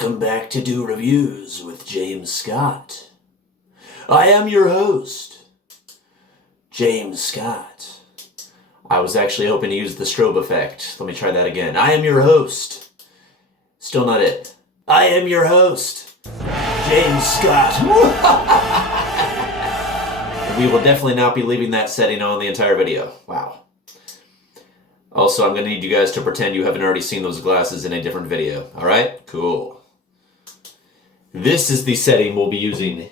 Welcome back to Do Reviews with James Scott. I am your host, James Scott. I was actually hoping to use the strobe effect. Let me try that again. I am your host. Still not it. I am your host, James Scott. We will definitely not be leaving that setting on the entire video. Wow. Also, I'm going to need you guys to pretend you haven't already seen those glasses in a different video. Alright? Cool. This is the setting we'll be using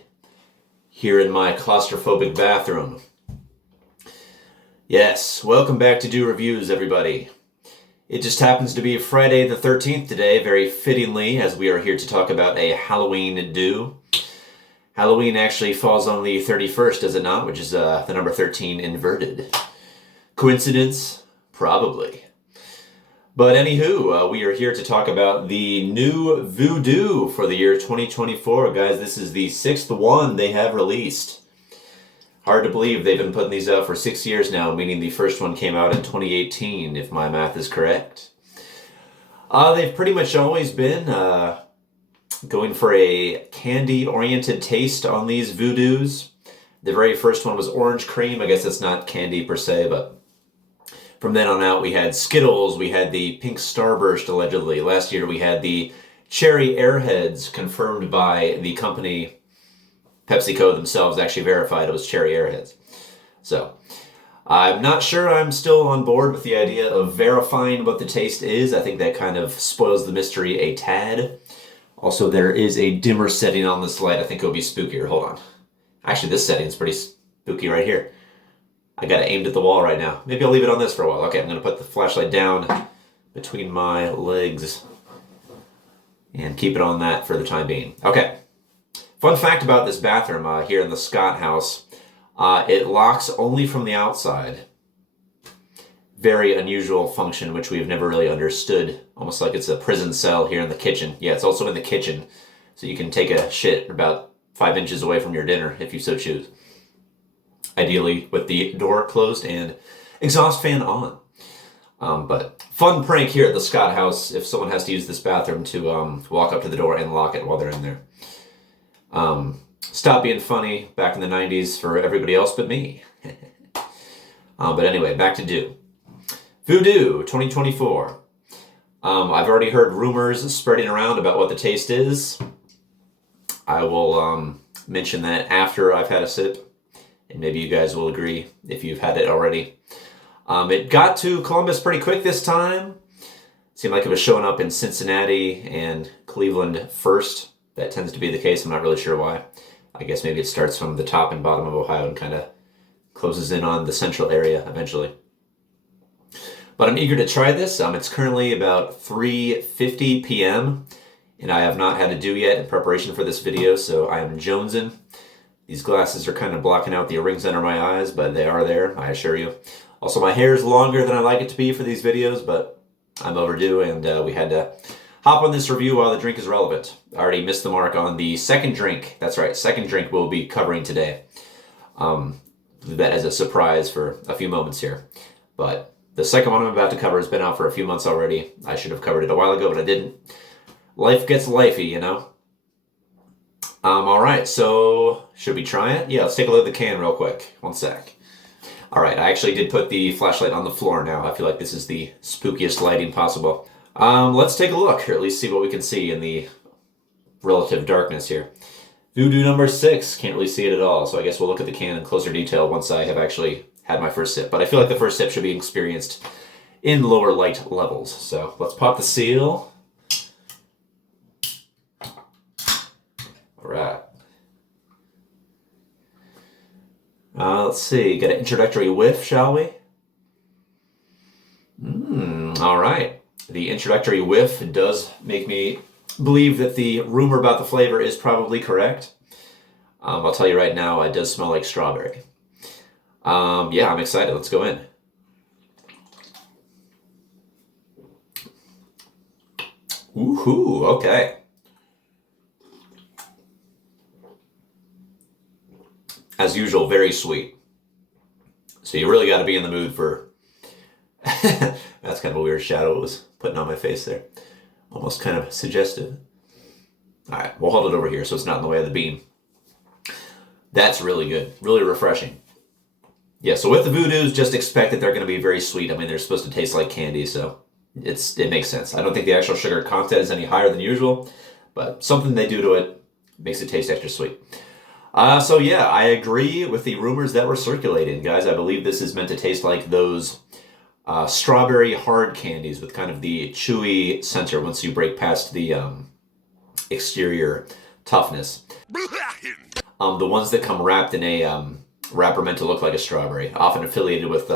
here in my claustrophobic bathroom. Yes, welcome back to Do Reviews, everybody. It just happens to be Friday the 13th today, very fittingly, as we are here to talk about a Halloween do. Halloween actually falls on the 31st, does it not? Which is the number 13 inverted. Coincidence? Probably. But anywho, we are here to talk about the new voodoo for the year 2024. Guys, this is the 6th one they have released. Hard to believe they've been putting these out for 6 years now, meaning the first one came out in 2018, if my math is correct. They've pretty much always been going for a candy-oriented taste on these voodoos. The very first one was orange cream. I guess it's not candy per se, but from then on out, we had Skittles, we had the Pink Starburst, allegedly. Last year, we had the Cherry Airheads, confirmed by the company PepsiCo themselves, actually verified it was Cherry Airheads. So, I'm not sure I'm still on board with the idea of verifying what the taste is. I think that kind of spoils the mystery a tad. Also, there is a dimmer setting on this light. I think it'll be spookier. Hold on. Actually, this setting is pretty spooky right here. I got it aimed at the wall right now. Maybe I'll leave it on this for a while. Okay, I'm going to put the flashlight down between my legs and keep it on that for the time being. Okay. Fun fact about this bathroom here in the Scott house. It locks only from the outside. Very unusual function, which we've never really understood. Almost like it's a prison cell here in the kitchen. Yeah, it's also in the kitchen, so you can take a shit about 5 inches away from your dinner if you so choose. Ideally with the door closed and exhaust fan on. But fun prank here at the Scott house if someone has to use this bathroom to walk up to the door and lock it while they're in there. Stop being funny back in the 90s for everybody else but me. But anyway, back to Do. Voodoo 2024. I've already heard rumors spreading around about what the taste is. I will mention that after I've had a sip. And maybe you guys will agree if you've had it already. It got to Columbus pretty quick this time. Seemed like it was showing up in Cincinnati and Cleveland first. That tends to be the case. I'm not really sure why. I guess maybe it starts from the top and bottom of Ohio and kind of closes in on the central area eventually. But I'm eager to try this. It's currently about 3:50 p.m. and I have not had a do yet in preparation for this video, so I am jonesing. These glasses are kind of blocking out the rings under my eyes, but they are there, I assure you. Also, my hair is longer than I like it to be for these videos, but I'm overdue, and we had to hop on this review while the drink is relevant. I already missed the mark on the second drink. That's right, second drink we'll be covering today. That as a surprise for a few moments here. But the second one I'm about to cover has been out for a few months already. I should have covered it a while ago, but I didn't. Life gets lifey, you know? Alright, so should we try it? Yeah, let's take a look at the can real quick. One sec. Alright, I actually did put the flashlight on the floor now. I feel like this is the spookiest lighting possible. Let's take a look, or at least see what we can see in the relative darkness here. Voodoo number 6, can't really see it at all, so I guess we'll look at the can in closer detail once I have actually had my first sip. But I feel like the first sip should be experienced in lower light levels. So let's pop the seal. Alright. Let's see, get an introductory whiff, shall we? Alright. The introductory whiff does make me believe that the rumor about the flavor is probably correct. I'll tell you right now, it does smell like strawberry. Yeah, I'm excited. Let's go in. Woohoo, okay. As usual, very sweet. So you really got to be in the mood for... That's kind of a weird shadow it was putting on my face there. Almost kind of suggestive. All right, we'll hold it over here so it's not in the way of the beam. That's really good, really refreshing. Yeah, so with the Voodoos, just expect that they're going to be very sweet. I mean, they're supposed to taste like candy, so it makes sense. I don't think the actual sugar content is any higher than usual, but something they do to it makes it taste extra sweet. So yeah, I agree with the rumors that were circulating, guys. I believe this is meant to taste like those strawberry hard candies with kind of the chewy center once you break past the exterior toughness. The ones that come wrapped in a wrapper meant to look like a strawberry, often affiliated with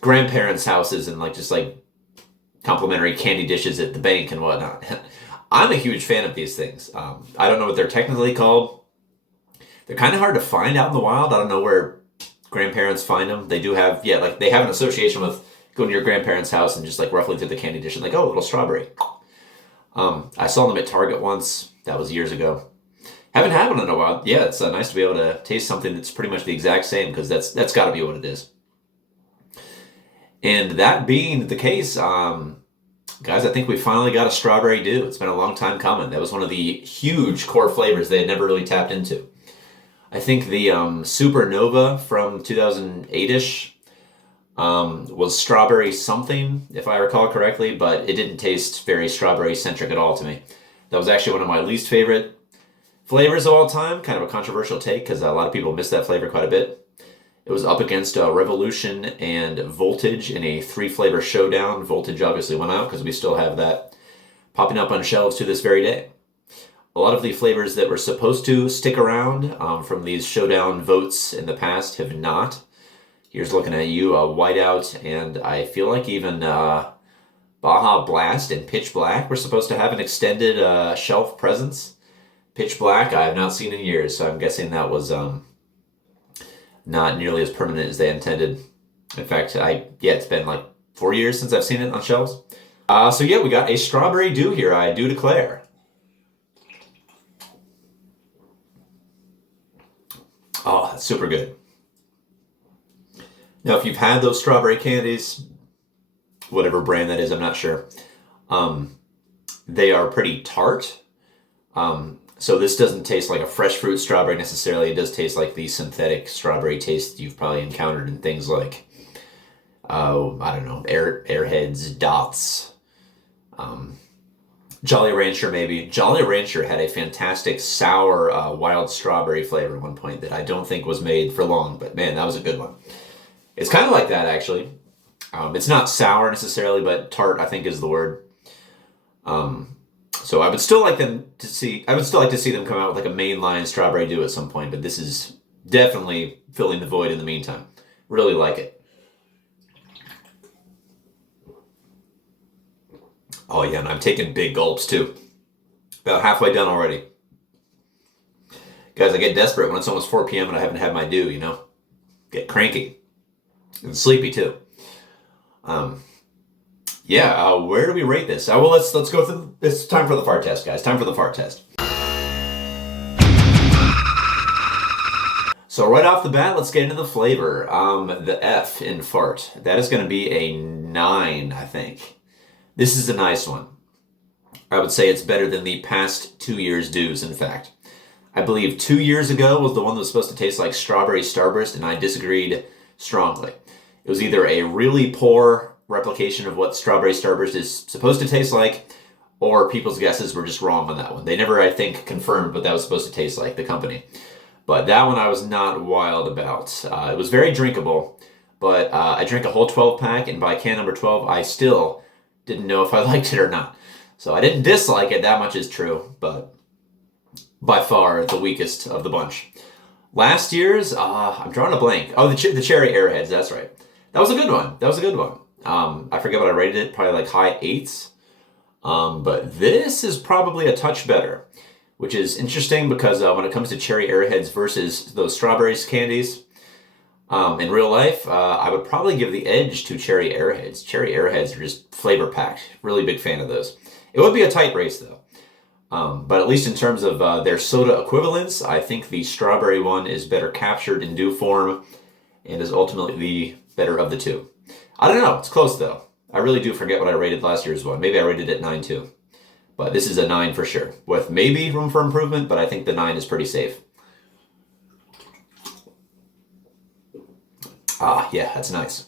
grandparents' houses and just complimentary candy dishes at the bank and whatnot. I'm a huge fan of these things. I don't know what they're technically called. They're kind of hard to find out in the wild. I don't know where grandparents find them. They do have, they have an association with going to your grandparents' house and just ruffling through the candy dish and oh, a little strawberry. I saw them at Target once. That was years ago. Haven't had one in a while. Yeah, it's nice to be able to taste something that's pretty much the exact same, because that's got to be what it is. And that being the case, guys, I think we finally got a strawberry dew. It's been a long time coming. That was one of the huge core flavors they had never really tapped into. I think the Supernova from 2008-ish was strawberry something, if I recall correctly, but it didn't taste very strawberry-centric at all to me. That was actually one of my least favorite flavors of all time. Kind of a controversial take, because a lot of people miss that flavor quite a bit. It was up against Revolution and Voltage in a 3-flavor showdown. Voltage obviously went out because we still have that popping up on shelves to this very day. A lot of the flavors that were supposed to stick around from these showdown votes in the past have not. Here's looking at you, Whiteout, and I feel like even Baja Blast and Pitch Black were supposed to have an extended shelf presence. Pitch Black I have not seen in years, so I'm guessing that was not nearly as permanent as they intended. In fact, it's been 4 years since I've seen it on shelves. So yeah, we got a strawberry dew here, I do declare. Oh, that's super good. Now, if you've had those strawberry candies, whatever brand that is, I'm not sure, they are pretty tart. So this doesn't taste like a fresh fruit strawberry necessarily. It does taste like the synthetic strawberry taste you've probably encountered in things like, I don't know, Airheads, Dots, Jolly Rancher maybe. Jolly Rancher had a fantastic sour wild strawberry flavor at one point that I don't think was made for long, but man, that was a good one. It's kind of like that, actually. It's not sour necessarily, but tart, I think, is the word. So I would still like to see them come out with a mainline strawberry dew at some point, but this is definitely filling the void in the meantime. Really like it. Oh yeah, and I'm taking big gulps too. About halfway done already. Guys, I get desperate when it's almost 4 p.m. and I haven't had my dew, Get cranky. And sleepy too. Where do we rate this? Well, let's go through. It's time for the fart test, guys. Time for the fart test. So right off the bat, let's get into the flavor. The F in fart. That is going to be a 9, I think. This is a nice one. I would say it's better than the past 2 years' dews, in fact. I believe 2 years ago was the one that was supposed to taste like strawberry starburst, and I disagreed strongly. It was either a really poor replication of what strawberry starburst is supposed to taste like, or people's guesses were just wrong on that one. They never, I think, confirmed what that was supposed to taste like, the company. But that one I was not wild about. It was very drinkable, but I drank a whole 12-pack, and by can number 12, I still didn't know if I liked it or not. So I didn't dislike it, that much is true, but by far the weakest of the bunch. Last year's, I'm drawing a blank. Oh, the Cherry Airheads, that's right. That was a good one. I forget what I rated it, probably high 8s. But this is probably a touch better, which is interesting because when it comes to Cherry Airheads versus those strawberries candies, in real life, I would probably give the edge to Cherry Airheads. Cherry Airheads are just flavor-packed. Really big fan of those. It would be a tight race, though. But at least in terms of their soda equivalents, I think the strawberry one is better captured in dew form and is ultimately the better of the two. I don't know. It's close, though. I really do forget what I rated last year's one. Maybe I rated it 9 too. But this is a 9 for sure, with maybe room for improvement, but I think the 9 is pretty safe. Ah, yeah, that's nice.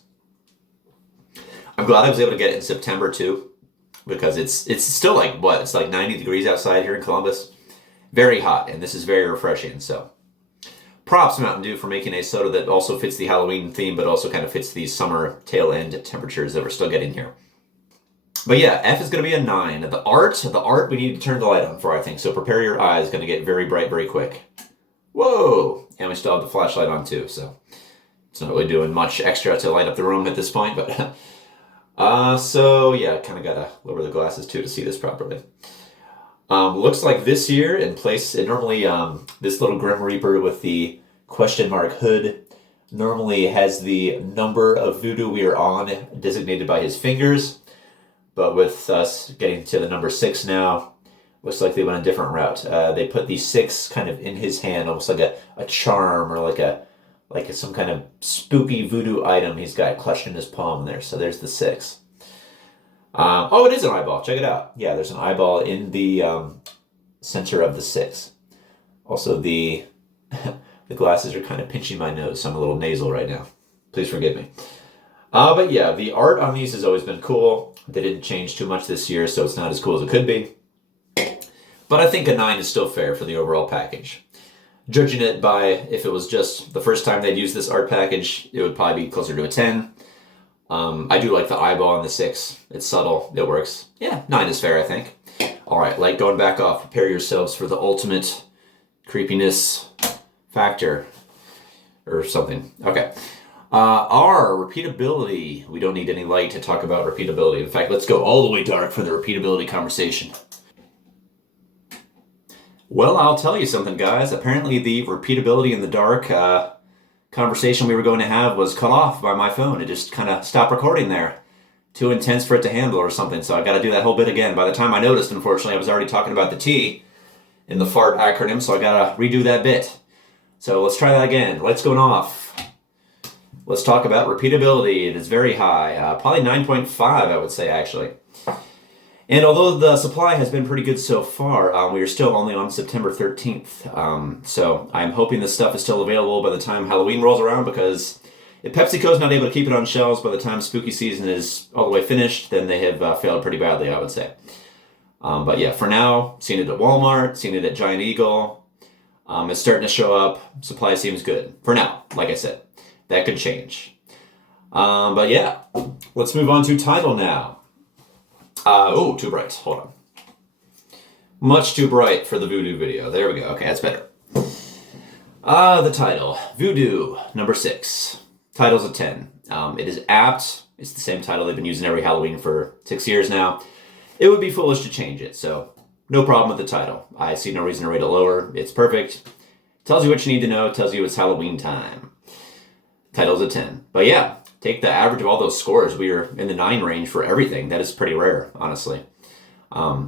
I'm glad I was able to get it in September too, because it's still like, what, it's like 90 degrees outside here in Columbus. Very hot, and this is very refreshing, so. Props Mountain Dew for making a soda that also fits the Halloween theme, but also kind of fits these summer tail end temperatures that we're still getting here. But yeah, F is going to be a 9. The art we need to turn the light on for, I think, so prepare your eyes, going to get very bright very quick. Whoa! And we still have the flashlight on too, so it's not really doing much extra to light up the room at this point, but so yeah, kind of got to lower the glasses too to see this properly. Looks like this year, in place, it normally, this little Grim Reaper with the question mark hood normally has the number of voodoo we are on designated by his fingers, but with us getting to the number 6 now, looks like they went a different route. They put the 6 kind of in his hand, almost like a charm or like some kind of spooky voodoo item he's got clutched in his palm there. So there's the 6. Oh, it is an eyeball. Check it out. Yeah, there's an eyeball in the center of the 6. Also, the glasses are kind of pinching my nose, so I'm a little nasal right now. Please forgive me. But yeah, the art on these has always been cool. They didn't change too much this year, so it's not as cool as it could be. But I think a 9 is still fair for the overall package. Judging it by if it was just the first time they'd use this art package, it would probably be closer to a 10. I do like the eyeball on the 6. It's subtle. It works. Yeah, 9 is fair, I think. All right, light going back off. Prepare yourselves for the ultimate creepiness factor or something. Okay. R, repeatability. We don't need any light to talk about repeatability. In fact, let's go all the way dark for the repeatability conversation. Well, I'll tell you something, guys. Apparently the repeatability in the dark conversation we were going to have was cut off by my phone. It just kind of stopped recording there. Too intense for it to handle or something, so I got to do that whole bit again. By the time I noticed, unfortunately, I was already talking about the T in the FART acronym, so I got to redo that bit. So let's try that again. Lights going off. Let's talk about repeatability. It is very high, probably 9.5, I would say, actually. And although the supply has been pretty good so far, we are still only on September 13th. So I'm hoping this stuff is still available by the time Halloween rolls around, because if PepsiCo's not able to keep it on shelves by the time spooky season is all the way finished, then they have failed pretty badly, I would say. But yeah, for now, seen it at Walmart, seen it at Giant Eagle. It's starting to show up. Supply seems good. For now, like I said. That could change. But yeah, let's move on to title now. Oh, too bright. Hold on. Much too bright for the voodoo video. There we go. Okay, that's better. The title. Voodoo, number 6. Title's a 10. It is apt. It's the same title they've been using every Halloween for 6 years now. It would be foolish to change it, so no problem with the title. I see no reason to rate it lower. It's perfect. Tells you what you need to know. Tells you it's Halloween time. Title's a 10. But yeah, take the average of all those scores. We are in the 9 range for everything. That is pretty rare, honestly.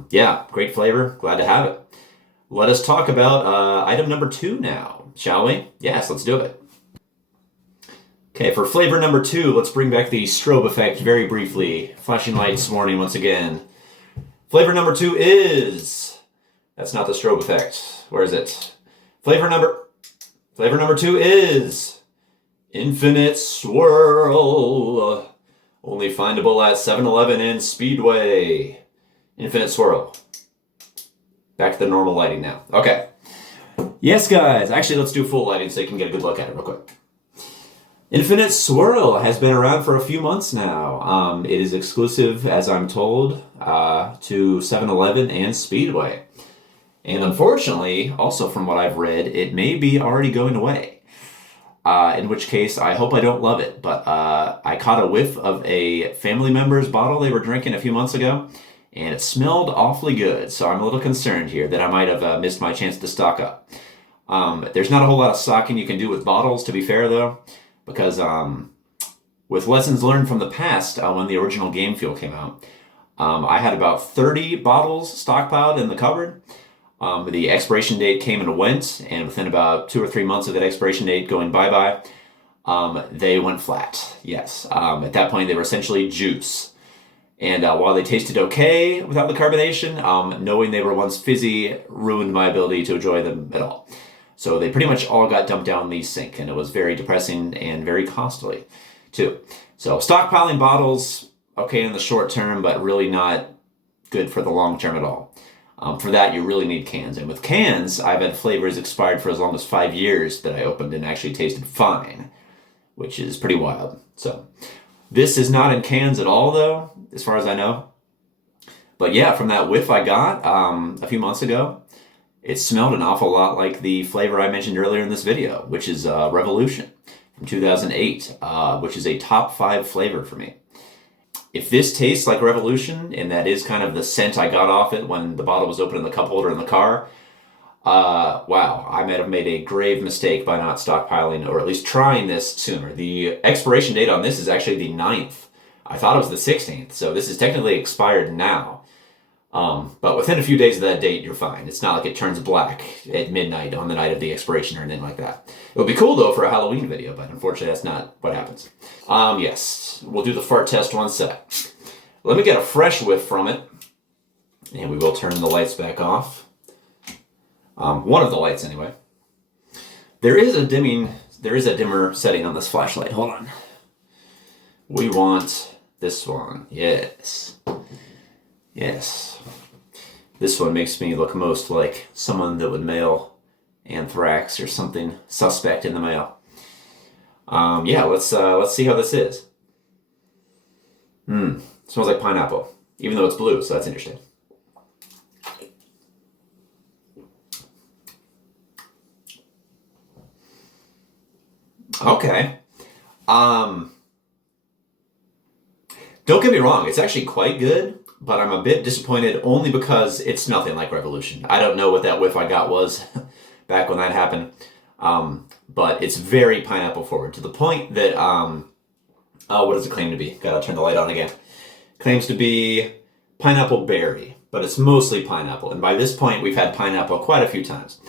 Yeah, great flavor. Glad to have it. Let us talk about item number 2 now, shall we? Yes, let's do it. Okay, for flavor number 2, let's bring back the strobe effect very briefly. Flashing lights warning once again. Flavor number 2 is... That's not the strobe effect. Where is it? Flavor number 2 is... Infinite Swirl. Only findable at 7-Eleven and Speedway. Infinite Swirl. Back to the normal lighting now. Okay. Yes, guys. Actually, let's do full lighting so you can get a good look at it real quick. Infinite Swirl has been around for a few months now. It is exclusive, as I'm told, to 7-Eleven and Speedway. And unfortunately, also from what I've read, it may be already going away. In which case, I hope I don't love it. But I caught a whiff of a family member's bottle they were drinking a few months ago, and it smelled awfully good. So I'm a little concerned here that I might have missed my chance to stock up. There's not a whole lot of stocking you can do with bottles, to be fair, though, because with lessons learned from the past, when the original Game Fuel came out, I had about 30 bottles stockpiled in the cupboard. The expiration date came and went, and within about 2 or 3 months of that expiration date going bye-bye, they went flat. Yes. At that point, they were essentially juice. And while they tasted okay without the carbonation, knowing they were once fizzy ruined my ability to enjoy them at all. So they pretty much all got dumped down the sink, and it was very depressing and very costly, too. So stockpiling bottles, okay in the short term, but really not good for the long term at all. For that, you really need cans. And with cans, I've had flavors expired for as long as 5 years that I opened and actually tasted fine, which is pretty wild. So this is not in cans at all, though, as far as I know. But yeah, from that whiff I got a few months ago, it smelled an awful lot like the flavor I mentioned earlier in this video, which is Revolution from 2008, which is a top 5 flavor for me. If this tastes like Revolution, and that is kind of the scent I got off it when the bottle was open in the cup holder in the car, wow, I might have made a grave mistake by not stockpiling, or at least trying this sooner. The expiration date on this is actually the 9th. I thought it was the 16th, so this is technically expired now. But within a few days of that date, you're fine. It's not like it turns black at midnight on the night of the expiration or anything like that. It would be cool, though, for a Halloween video, but unfortunately, that's not what happens. Yes, we'll do the fart test one sec. Let me get a fresh whiff from it, and we will turn the lights back off. One of the lights, anyway. There is a dimmer setting on this flashlight. Hold on. We want this one. Yes. Yes. This one makes me look most like someone that would mail anthrax or something suspect in the mail. Yeah, let's see how this is. Smells like pineapple, even though it's blue, so that's interesting. Okay. Don't get me wrong, it's actually quite good, but I'm a bit disappointed only because it's nothing like Revolution. I don't know what that whiff I got was back when that happened, but it's very pineapple forward to the point that, what does it claim to be? Gotta turn the light on again. Claims to be pineapple berry, but it's mostly pineapple. And by this point, we've had pineapple quite a few times.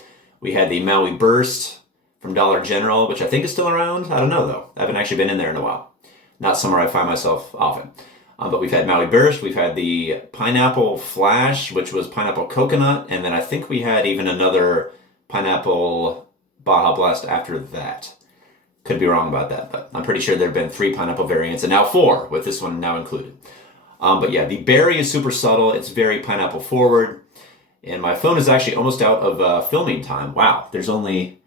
We had the Maui Burst from Dollar General, which I think is still around. I don't know, though. I haven't actually been in there in a while. Not somewhere I find myself often. But we've had Maui Burst, we've had the Pineapple Flash, which was pineapple coconut, and then I think we had even another pineapple Baja Blast after that. Could be wrong about that, but I'm pretty sure there have been 3 pineapple variants, and now 4, with this one now included. But yeah, the berry is super subtle, it's very pineapple forward, and my phone is actually almost out of filming time. Wow, there's only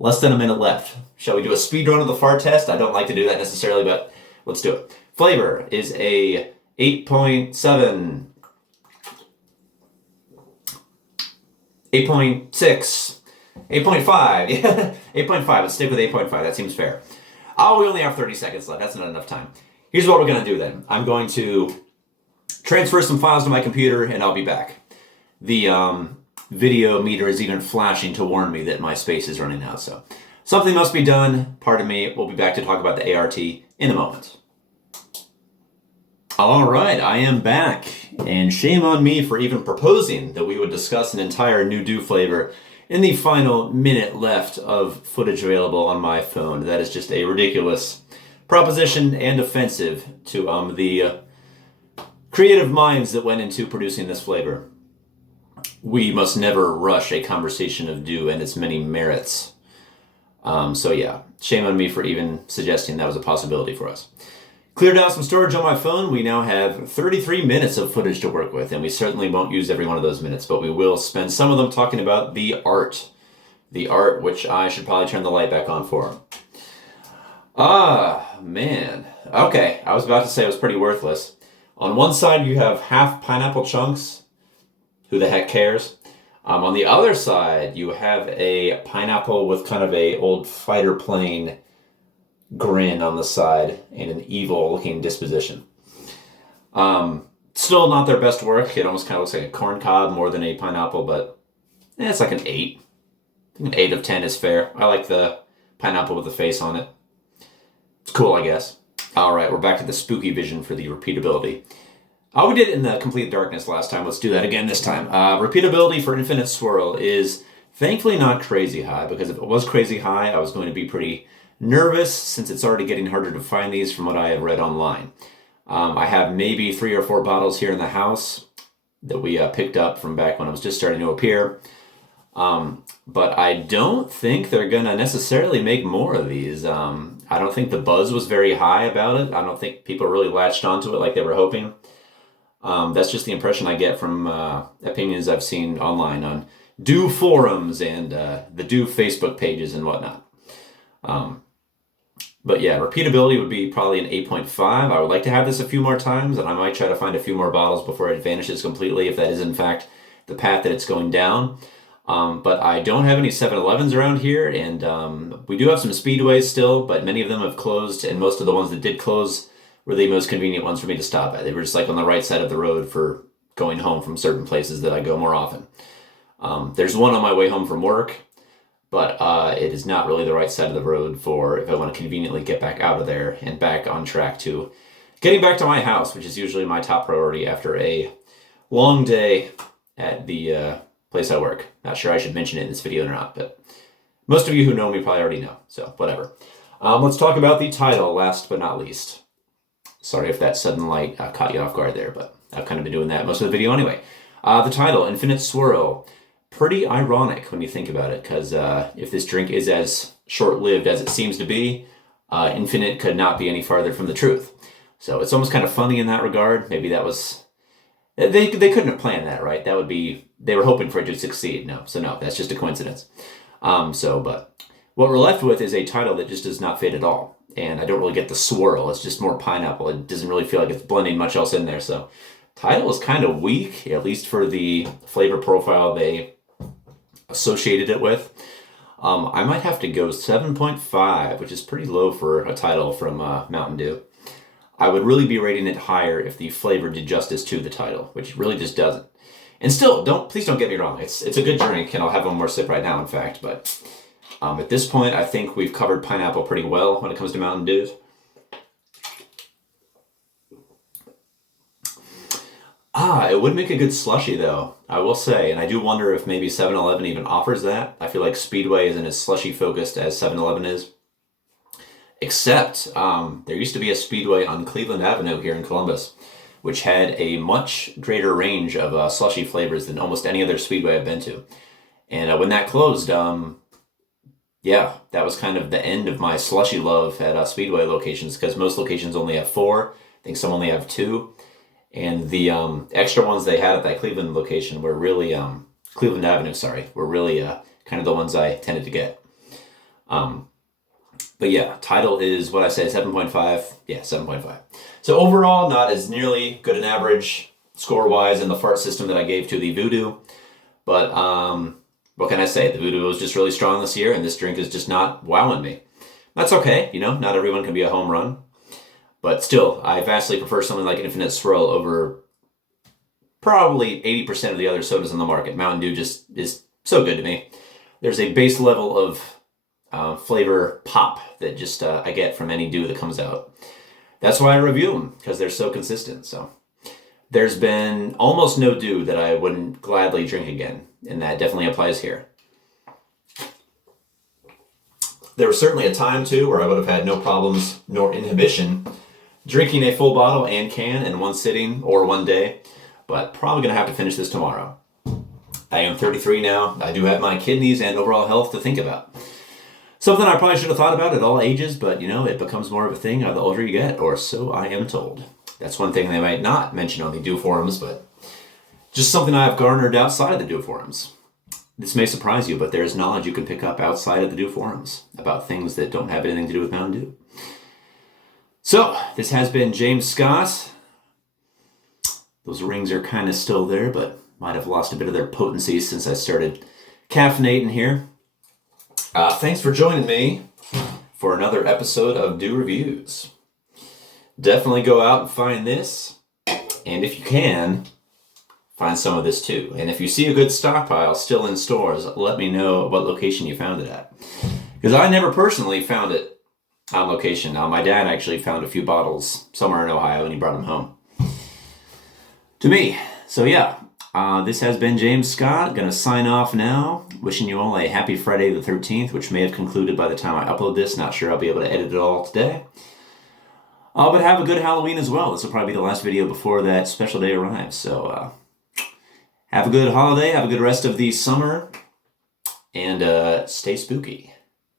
less than a minute left. Shall we do a speed run of the fart test? I don't like to do that necessarily, but let's do it. Flavor is a 8.7, 8.6, 8.5. Yeah, 8.5. Let's stick with 8.5. That seems fair. Oh, we only have 30 seconds left. That's not enough time. Here's what we're going to do then. I'm going to transfer some files to my computer, and I'll be back. The video meter is even flashing to warn me that my space is running out. So something must be done. Pardon me. We'll be back to talk about the ART in a moment. All right, I am back, and shame on me for even proposing that we would discuss an entire new dew flavor in the final minute left of footage available on my phone. That is just a ridiculous proposition and offensive to the creative minds that went into producing this flavor. We must never rush a conversation of dew and its many merits. So yeah, shame on me for even suggesting that was a possibility for us. Cleared out some storage on my phone. We now have 33 minutes of footage to work with, and we certainly won't use every one of those minutes, but we will spend some of them talking about the art. The art, which I should probably turn the light back on for. Ah, man. Okay, I was about to say it was pretty worthless. On one side, you have half pineapple chunks. Who the heck cares? On the other side, you have a pineapple with kind of a old fighter plane grin on the side and an evil looking disposition. Still not their best work. It almost kind of looks like a corn cob more than a pineapple, but it's like an 8. I think an 8 of 10 is fair. I like the pineapple with the face on it. It's cool, I guess. All right, we're back to the spooky vision for the repeatability. We did it in the complete darkness last time. Let's do that again this time. Repeatability for Infinite Swirl is thankfully not crazy high, because if it was crazy high, I was going to be pretty nervous, since it's already getting harder to find these from what I have read online. I have maybe 3 or 4 bottles here in the house that we picked up from back when it was just starting to appear. But I don't think they're gonna necessarily make more of these. I don't think the buzz was very high about it. I don't think people really latched onto it like they were hoping. That's just the impression I get from opinions I've seen online on Dew forums and the Dew Facebook pages and whatnot. But yeah, repeatability would be probably an 8.5. I would like to have this a few more times, and I might try to find a few more bottles before it vanishes completely, if that is in fact the path that it's going down. But I don't have any 7-Elevens around here, and we do have some Speedways still, but many of them have closed, and most of the ones that did close were the most convenient ones for me to stop at. They were just like on the right side of the road for going home from certain places that I go more often. There's one on my way home from work, but it is not really the right side of the road for if I want to conveniently get back out of there and back on track to getting back to my house, which is usually my top priority after a long day at the place I work. Not sure I should mention it in this video or not, but most of you who know me probably already know, so whatever. Let's talk about the title last but not least. Sorry if that sudden light caught you off guard there, but I've kind of been doing that most of the video anyway. The title, Infinite Swirl. Pretty ironic when you think about it, because if this drink is as short-lived as it seems to be, infinite could not be any farther from the truth. So it's almost kind of funny in that regard. Maybe that was... They couldn't have planned that, right? That would be... They were hoping for it to succeed. No, that's just a coincidence. But what we're left with is a title that just does not fit at all. And I don't really get the swirl. It's just more pineapple. It doesn't really feel like it's blending much else in there. So title is kind of weak, at least for the flavor profile they associated it with. I might have to go 7.5, which is pretty low for a title from Mountain Dew. I would really be rating it higher if the flavor did justice to the title, which really just doesn't. And still, please don't get me wrong. It's a good drink, and I'll have one more sip right now, in fact. But at this point, I think we've covered pineapple pretty well when it comes to Mountain Dews. It would make a good slushie, though, I will say. And I do wonder if maybe 7-Eleven even offers that. I feel like Speedway isn't as slushy focused as 7-Eleven is. Except, there used to be a Speedway on Cleveland Avenue here in Columbus, which had a much greater range of slushy flavors than almost any other Speedway I've been to. And when that closed, yeah, that was kind of the end of my slushy love at Speedway locations, because most locations only have 4. I think some only have 2. And the extra ones they had at that Cleveland location were really, Cleveland Avenue, were really kind of the ones I tended to get. But yeah, title is what I say, 7.5. Yeah, 7.5. So overall, not as nearly good an average score-wise in the fart system that I gave to the Voodoo. But what can I say? The Voodoo was just really strong this year, and this drink is just not wowing me. That's okay, not everyone can be a home run. But still, I vastly prefer something like Infinite Swirl over probably 80% of the other sodas on the market. Mountain Dew just is so good to me. There's a base level of flavor pop that just I get from any Dew that comes out. That's why I review them, because they're so consistent. So there's been almost no Dew that I wouldn't gladly drink again, and that definitely applies here. There was certainly a time, too, where I would have had no problems nor inhibition drinking a full bottle and can in one sitting or one day, but probably going to have to finish this tomorrow. I am 33 now. I do have my kidneys and overall health to think about. Something I probably should have thought about at all ages, but it becomes more of a thing the older you get, or so I am told. That's one thing they might not mention on the Dew forums, but just something I've garnered outside of the Dew forums. This may surprise you, but there's knowledge you can pick up outside of the Dew forums about things that don't have anything to do with Mountain Dew. So, this has been James Scott. Those rings are kind of still there, but might have lost a bit of their potency since I started caffeinating here. Thanks for joining me for another episode of Dew Reviews. Definitely go out and find this, and if you can, find some of this too. And if you see a good stockpile still in stores, let me know what location you found it at. Because I never personally found it on location. My dad actually found a few bottles somewhere in Ohio, and he brought them home to me. So yeah, this has been James Scott. Gonna sign off now. Wishing you all a happy Friday the 13th, which may have concluded by the time I upload this. Not sure I'll be able to edit it all today. But have a good Halloween as well. This will probably be the last video before that special day arrives. So have a good holiday. Have a good rest of the summer. And stay spooky.